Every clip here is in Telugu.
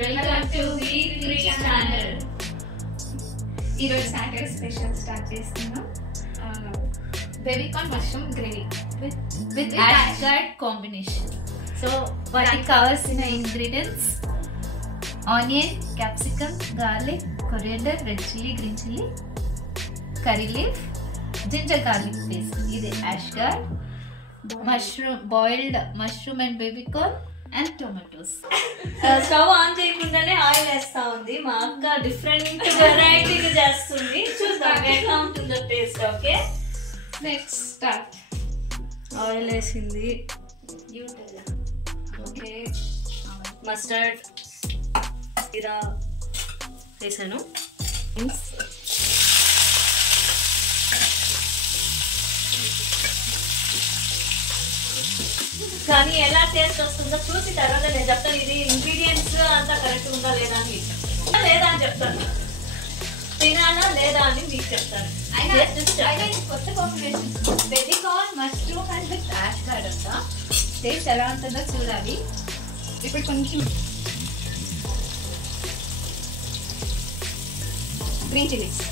Welcome to V3 channel. ఈరోజు సాటర్డే స్పెషల్ స్టార్ట్ చేస్తున్నాం. Baby corn mushroom gravy with ash gourd combination. So వాటికి కావాల్సిన ingredients: onion, capsicum, garlic, coriander, red chilli, green chilli, curry leaf, ginger garlic paste. ఇది ash gourd, mushroom, boiled mushroom and baby corn and tomatoes. Stove on చేయకుండానే ఆయిల్ వేస్తా ఉంది. మా అక్క డిఫరెంట్ వెరైటీగా చేస్తుంది. చూద్దాం ఎట్లా ఉంటుందో taste. Okay, let's start. Oil వేసింది. ఓకే, మస్టర్డ్, జీరా వేసాను. కానీ ఎలా టేస్ట్ వస్తుందో చూసి తర్వాత నేను చెప్తాను. ఇది ఇంగ్రీడియంట్స్ అంతా కరెక్ట్ ఉందా లేదా అని మీకు చెప్తాను. లేదా అని చెప్తాను, తినాలా లేదా అని మీకు చెప్తాను. కొత్త combination baby corn mushroom and with ash gourd అంట. టేస్ట్ ఎలా ఉంటుందో చూడాలి. ఇప్పుడు కొంచెం గ్రీన్ చిల్లీస్,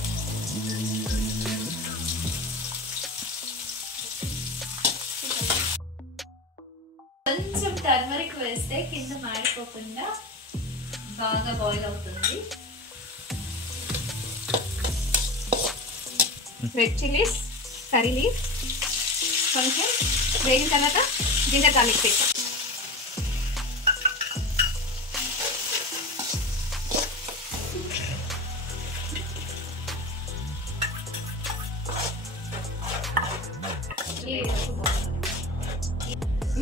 కొంచెం టర్మరిక్ వేస్తే కింద మాడిపోకుండా బాగా బాయిల్ అవుతుంది. రెడ్ చిల్లీస్, కర్రీ లీఫ్, కొంచెం వేగిన తర్వాత జింజర్ గార్లిక్ పేస్ట్.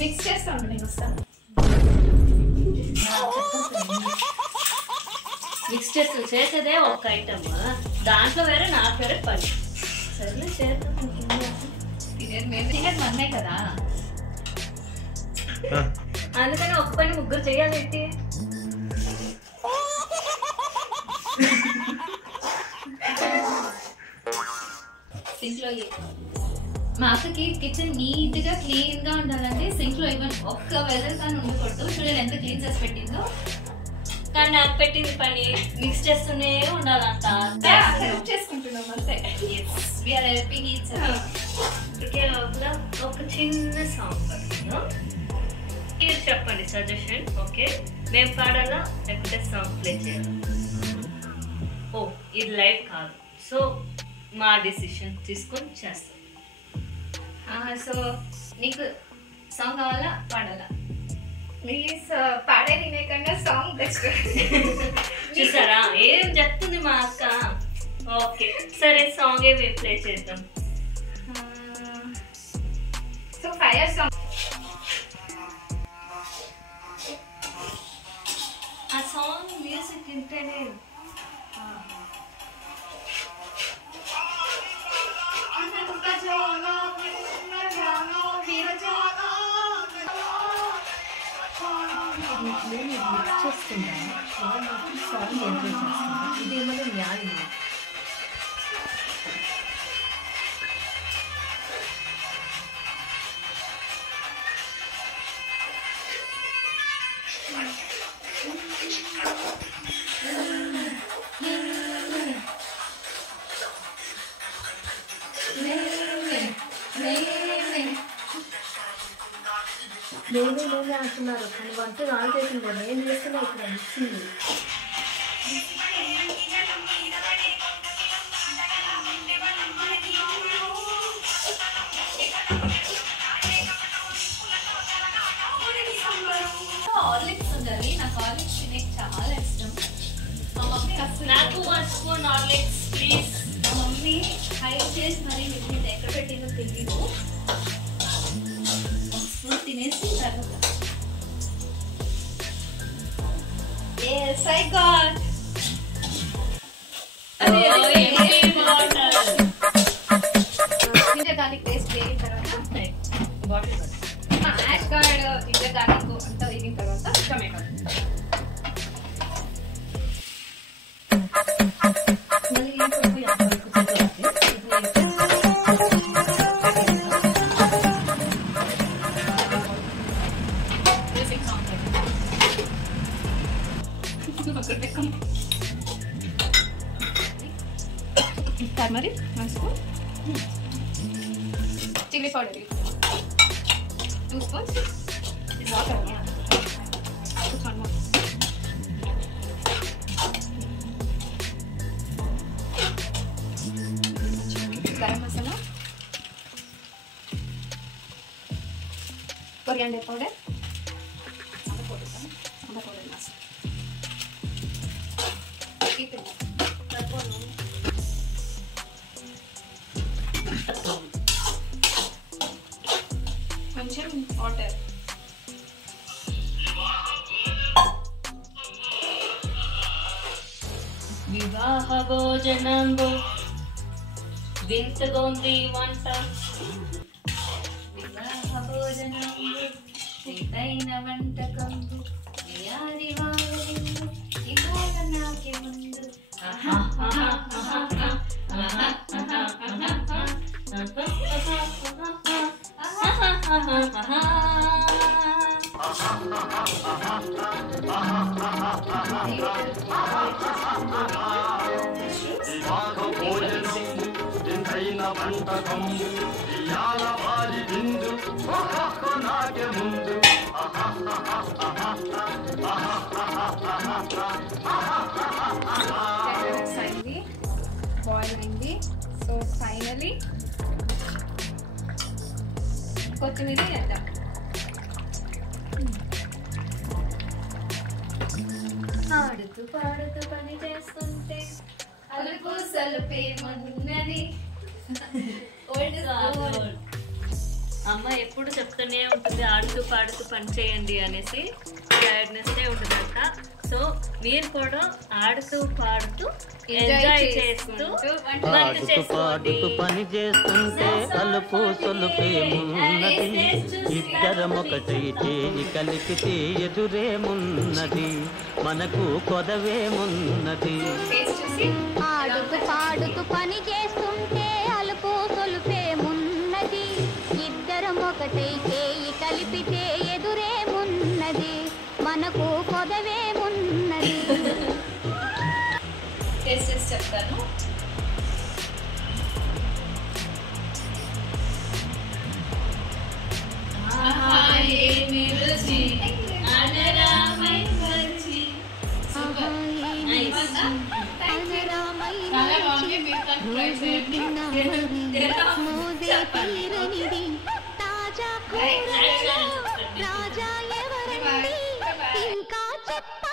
మిక్స్ చేస్తాను, నేను వస్తాను. మిక్స్ చేసేదే ఒక ఐటమ్, దాంట్లో వేరే నాకు వేరే పని. సరేలే చేద్దాం. తినేది మన్నే కదా, అందుకని ఒక పని ముగ్గురు చేయాలి. ఏంటి సింక్లో మా అక్కకి కిచెన్ నీట్ గా క్లీన్ గా ఉండాలంటే సింక్ లో ఇవ్వండి, ఒక్క వెదర్ కానీ ఉండకూడదు. చూడండి ఎంత క్లీన్ చేసి పెట్టిందో. కానీ నాకు పెట్టింది పని మిక్స్ చేస్తూనే ఉండాలంట. హెల్ప్ చేసుకుంటున్నాం అంతే. We are helping each other. అందుకే లోపల ఒక చిన్న సాంగ్ పడుతుందా, మీరు చెప్పండి సజెషన్. ఓకే, మేము పాడాలా లేకపోతే సాంగ్ ప్లే చేయాలా? ఓ, ఇది లైవ్ కాదు, సో మా డిసిషన్ తీసుకొని చేస్తాం. సో నీకు సాంగ్ కావాలా పాడాలా? ప్లీజ్ పాడే తినేకన్నా సాంగ్ బెస్ట్. చూసారా ఏం చెప్తుంది మా అక్క. ఓకే సరే, సాంగే మేము ప్లే చేద్దాం. So fire song. ఆ సాంగ్ మ్యూజిక్ వింటేనే ఇదేమో న్యాయం. నేనే అంటున్నారు, కానీ వంట నాలుగు చేసింది. నేను చేస్తున్నా ఇక్కడ ఇచ్చింది. హార్లిక్స్ ఉండాలి. నాకు హార్లిక్స్ తినే చాలా ఇష్టం. మా మమ్మీ అసలు నాకు 1 స్పూన్ హార్లిక్స్ ప్లీజ్. మా మమ్మీ హైడ్ చేసి మరి మీరు ఎక్కడ పెట్టిందో తెలియదు. ఒక స్పూన్ తినేసి తర్వాత yes I got ginger garlic paste వేగిన తర్వాత బాటిల్ యాష్గార్డ్, జింజర్ గార్లిక్ అంతా వేగిన తర్వాత tomato. Turmeric 1 spoon, chilli powder 2 spoons, water garam masala, coriander powder, కొంచెం వాటర్. వివాహ భోజనంబు వింతగొంది వంట. వివాహ భోజనంబు వింతైన వంటకంబు వియారి వారిల్లు ఇవాళ నాకే ముందు. అయింది, బాయిల్ అయింది. సో ఫైనలీ కొత్తిమీర వేద్దాం. ఆడుతూ పాడుతూ పని చేస్తుంటే అలుపు సలుపేమన్నది. అమ్మ ఎప్పుడు చెప్తూనే ఉంటుంది ఆడుతూ పాడుతూ పని చేయండి అనేసి, టైర్డ్నెస్ ఉంటుందంట. సో మీరు కూడా ఆడుతూ పాడుతూ ఎంజాయ్ చేస్తూ వంట చేసుకోండి. పని చేస్తుంటే అలుపు సొలుపేమున్నది, ఇద్దరమొకటై చేయి కలిపితే ఎదురేమున్నది, మనకు కొదవేమున్నది. ఆడుతూ పాడుతూ పని చేస్తుంటే అలుపు సొలుపేమున్నది, ఇద్దరం ఒకటై చేయి కలిపితే ఎదురేమున్నది, మనకు కొదవేమున్నది. టేస్ట్ చేసి చెప్తాను. ఏమి రుచి అనరామై వచ్చి. చాలా బాగుంది. మీరు కానీ ట్రై చేయండి. రాజా ఎవరండి ఇంకా చెప్ప